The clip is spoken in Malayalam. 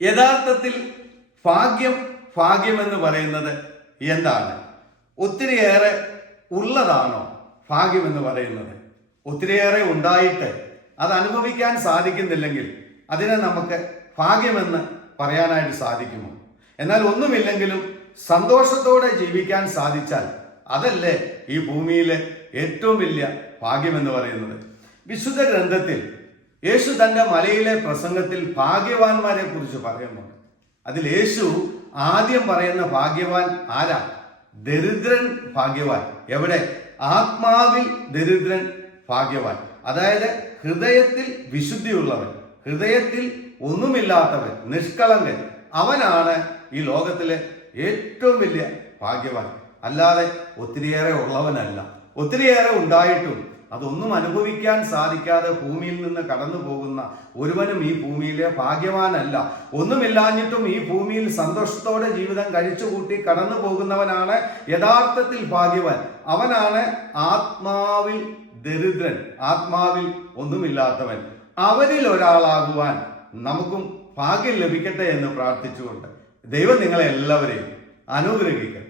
യഥാർത്ഥത്തിൽ ഭാഗ്യം ഭാഗ്യമെന്ന് പറയുന്നത് എന്താണ്? ഒത്തിരിയേറെ ഉള്ളതാണോ ഭാഗ്യമെന്ന് പറയുന്നത്? ഒത്തിരിയേറെ ഉണ്ടായിട്ട് അത് അനുഭവിക്കാൻ സാധിക്കുന്നില്ലെങ്കിൽ അതിനെ നമുക്ക് ഭാഗ്യമെന്ന് പറയാനായിട്ട് സാധിക്കുമോ? എന്നാൽ ഒന്നുമില്ലെങ്കിലും സന്തോഷത്തോടെ ജീവിക്കാൻ സാധിച്ചാൽ അതല്ലേ ഈ ഭൂമിയിലെ ഏറ്റവും വലിയ ഭാഗ്യമെന്ന് പറയുന്നത്? വിശുദ്ധ ഗ്രന്ഥത്തിൽ യേശു തന്റെ മലയിലെ പ്രസംഗത്തിൽ ഭാഗ്യവാന്മാരെ കുറിച്ച് പറയുന്നുണ്ട് അതിൽ യേശു ആദ്യം പറയുന്ന ഭാഗ്യവാൻ ആരാ? ദരിദ്രൻ ഭാഗ്യവാൻ. എവിടെ? ആത്മാവിൽ ദരിദ്രൻ ഭാഗ്യവാൻ. അതായത് ഹൃദയത്തിൽ വിശുദ്ധിയുള്ളവൻ ഹൃദയത്തിൽ ഒന്നുമില്ലാത്തവൻ നിഷ്കളങ്കൻ അവനാണ് ഈ ലോകത്തിലെ ഏറ്റവും വലിയ ഭാഗ്യവാൻ. അല്ലാതെ ഒത്തിരിയേറെ ഉള്ളവനല്ല. ഒത്തിരിയേറെ ഉണ്ടായിട്ടും അതൊന്നും അനുഭവിക്കാൻ സാധിക്കാതെ ഭൂമിയിൽ നിന്ന് കടന്നു പോകുന്ന ഒരുവനും ഈ ഭൂമിയിലെ ഭാഗ്യവാനല്ല. ഒന്നുമില്ലാഞ്ഞിട്ടും ഈ ഭൂമിയിൽ സന്തോഷത്തോടെ ജീവിതം കഴിച്ചുകൂട്ടി കടന്നു പോകുന്നവനാണ് യഥാർത്ഥത്തിൽ ഭാഗ്യവാൻ. അവനാണ് ആത്മാവിൽ ദരിദ്രൻ ആത്മാവിൽ ഒന്നുമില്ലാത്തവൻ. അവരിൽ ഒരാളാകുവാൻ നമുക്കും ഭാഗ്യം ലഭിക്കട്ടെ എന്ന് പ്രാർത്ഥിച്ചുകൊണ്ട് ദൈവം നിങ്ങളെ എല്ലാവരെയും അനുഗ്രഹിക്കട്ടെ.